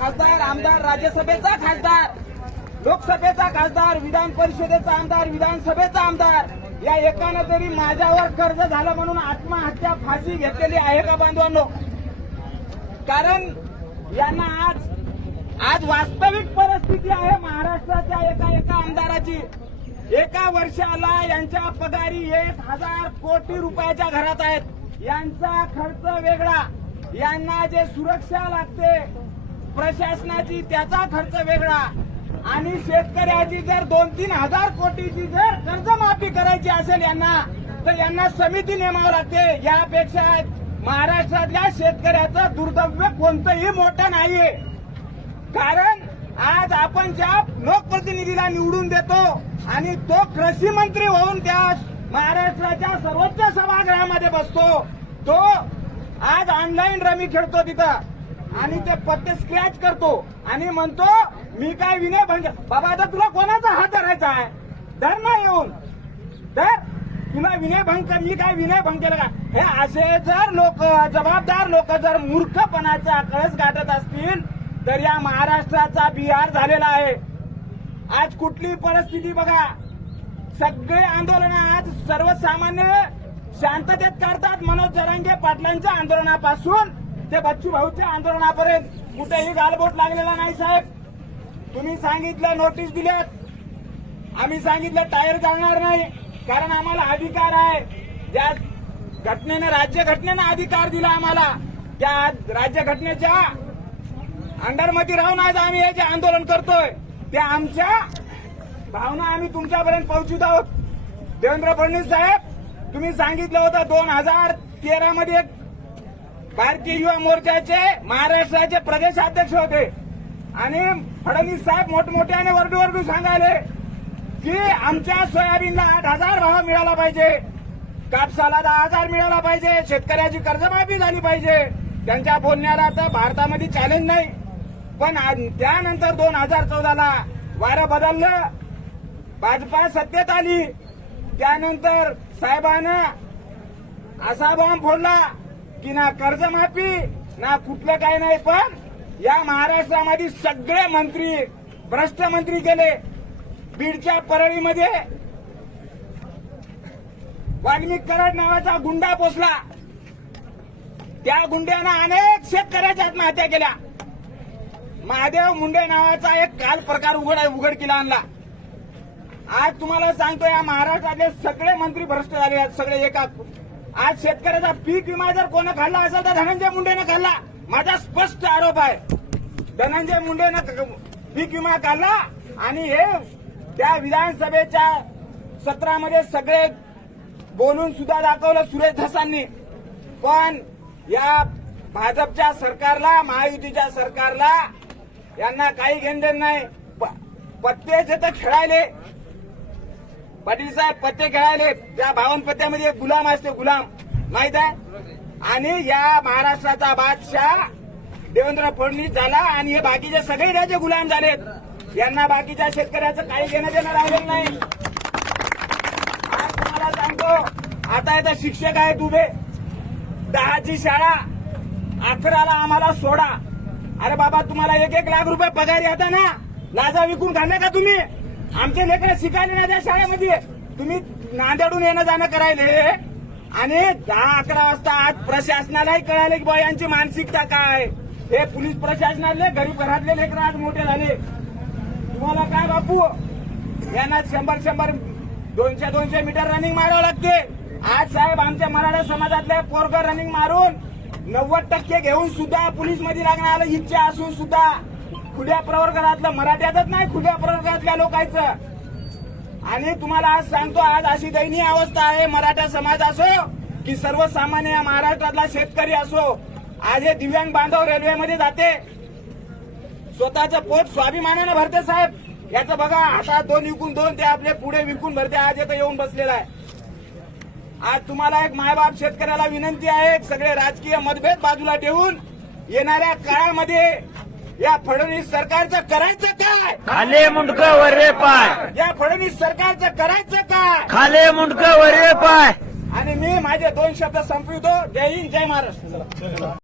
खासदार आमदार राज्यसभेचा खासदार लोकसभेचा खासदार विधान परिषदेचा आमदार विधानसभेचा आमदार या एकानं तरी माझ्यावर कर्ज झालं म्हणून आत्महत्या फाशी घेतलेली आहे का बांधवांनो? कारण यांना आज आज वास्तविक परिस्थिती आहे महाराष्ट्राच्या एका एका आमदाराची. एका वर्षाला यांच्या पगारी एक हजार कोटी रुपयाच्या घरात आहेत. यांचा खर्च वेगळा. यांना जे सुरक्षा लागते प्रशासनाची त्याचा खर्च वेगळा. आणि शेतकऱ्याची जर दोन तीन हजार कोटीची जर कर्जमाफी करायची असेल यांना तर यांना समिती नेमावं लागते. यापेक्षा महाराष्ट्रातल्या शेतकऱ्याचं दुर्दव्य कोणतंही मोठं नाहीये. कारण आज आपण ज्या लोकप्रतिनिधीला निवडून देतो आणि तो कृषी मंत्री होऊन त्या महाराष्ट्राच्या सर्वोच्च सभागृहामध्ये बसतो तो आज ऑनलाईन रमी खेळतो तिथं. आणि ते पत्ते स्क्रॅच करतो. आणि म्हणतो मी काय विनय भंग बाबा आता तुला कोणाचा हात धरायचा आहे? धर ना येऊन. तर तुला विनयभंग कर मी काय विनयभंग केला का हे असे जर लोक जबाबदार लोक जर मूर्खपणाचा कळस गाठत असतील तर या महाराष्ट्राचा बिहार झालेला आहे. आज कुठली परिस्थिती बघा. सगळे आंदोलन आज सर्वसामान्य शांततेत करतात मनोज जरांगे पाटलांच्या आंदोलनापासून. ते बच्चू भाऊच्या आंदोलनापर्यंत कुठेही गालबोट लागलेला नाही साहेब. तुम्ही सांगितलं नोटीस दिल्यात. आम्ही सांगितलं टायर जाणार नाही कारण आम्हाला अधिकार आहे. ज्या घटनेनं राज्य घटनेनं अधिकार दिला आम्हाला त्या राज्यघटनेच्या अंडरमध्ये राहून आज आम्ही हे जे आंदोलन करतोय त्या आमच्या भावना आम्ही तुमच्यापर्यंत पोहोचवित आहोत. देवेंद्र फडणवीस साहेब तुम्ही सांगितलं होतं दोन हजार तेरामध्ये एक भारतीय युवा मोर्चाचे महाराष्ट्राचे प्रदेशाध्यक्ष होते. आणि फडणवीस साहेब मोठमोठ्याने वरडू वरडू सांगायले की आमच्या सोयाबीनला आठ हजार भाव मिळाला पाहिजे. कापसाला दहा हजार मिळाला पाहिजे. शेतकऱ्याची कर्जमाफी झाली पाहिजे. त्यांच्या बोलण्याला तर भारतामध्ये चॅलेंज नाही. पण त्यानंतर दोन हजार चौदाला वारं बदललं. भाजपा सत्तेत आली. त्यानंतर साहेबानं असा बॉम्ब फोडला. की ना कर्जमाफी ना कुठलं काय नाही पण या महाराष्ट्रामध्ये सगळे मंत्री भ्रष्ट मंत्री गेले. बीडच्या परळीमध्ये वाल्मिक कराड नावाचा गुंडा पोचला त्या गुंड्यानं अनेक शेतकऱ्याच्या आत्महत्या केल्या. महादेव मुंडे नावाचा एक काल प्रकार उघड उघडकीला आणला. आज तुम्हाला सांगतो या महाराष्ट्रातले सगळे मंत्री भ्रष्ट झाले आहेत सगळे एका आज शेतकऱ्याचा पीक विमा जर कोणा खाल्ला असेल तर धनंजय मुंडेनं खाल्ला. माझा स्पष्ट आरोप आहे. धनंजय मुंडेनं पीक विमा काढला आणि हे त्या विधानसभेच्या सत्रामध्ये सगळे बोलून सुद्धा दाखवलं सुरेश धसांनी. पण या भाजपच्या सरकारला महायुतीच्या सरकारला यांना काही घेणदेण नाही. प- पत्ते तर खेळायले. पाटील साहेब पत्ते खेळायले. त्या भावन पत्त्यामध्ये गुलाम असते गुलाम. माहीत आहे? आणि या महाराष्ट्राचा बादशाह देवेंद्र फडणवीस झाला आणि हे बाकीचे सगळे राज्य गुलाम झालेत. यांना बाकीच्या शेतकऱ्याचं काही घेणं देणं राहिलेलं नाही. आज तुम्हाला सांगतो आता इथं शिक्षक आहेत उभे. दहाची शाळा अकराला आम्हाला सोडा. अरे बाबा तुम्हाला एक एक लाख रुपये पगार येता ना. लाजा विकून खाल्ले का तुम्ही? आमचे लेकरं शिकायले नाही त्या शाळेमध्ये. तुम्ही नांदेडून येणं जाणं करायले. आणि दहा अकरा वाजता आज प्रशासनालाही कळाले की बा यांची मानसिकता काय? हे पोलीस प्रशासनातले गरीब घरातले लेकरं आज मोठे झाले. तुम्हाला काय बापू? यांना शंभर शंभर दोनशे दोनशे मीटर रनिंग मारावं लागते. आज साहेब आमच्या मराठा समाजातल्या पोरग रनिंग मारून नव्वद टक्के घेऊन सुद्धा पोलीसमध्ये लागणार इच्छा असून सुद्धा. खुल्या प्रवर्गातलं मराठ्यातच नाही खुल्या प्रवर्गातल्या लोकांचं. आणि तुम्हाला आज सांगतो आज अशी दयनीय अवस्था आहे मराठा समाज असो की सर्वसामान्य महाराष्ट्रातला शेतकरी असो आज हे दिव्यांग बांधव रेल्वेमध्ये जाते. स्वतःचं पोट स्वाभिमानानं भरते साहेब. याचं बघा आता दोन विकून दोन ते आपले पुढे विकून भरते आज येतं येऊन बसलेला आहे. आज तुम्हाला एक मायबाप शेतकऱ्याला विनंती आहे सगळे राजकीय मतभेद बाजूला ठेवून येणाऱ्या काळामध्ये या फडणवीस सरकारचं करायचं काय? खाले मुंडक वरे पाय. या फडणवीस सरकारचं करायचं काय? खाले मुंडक वरे पाय. आणि मी माझे दोन शब्द संपवितो. जय हिंद जय महाराष्ट्र.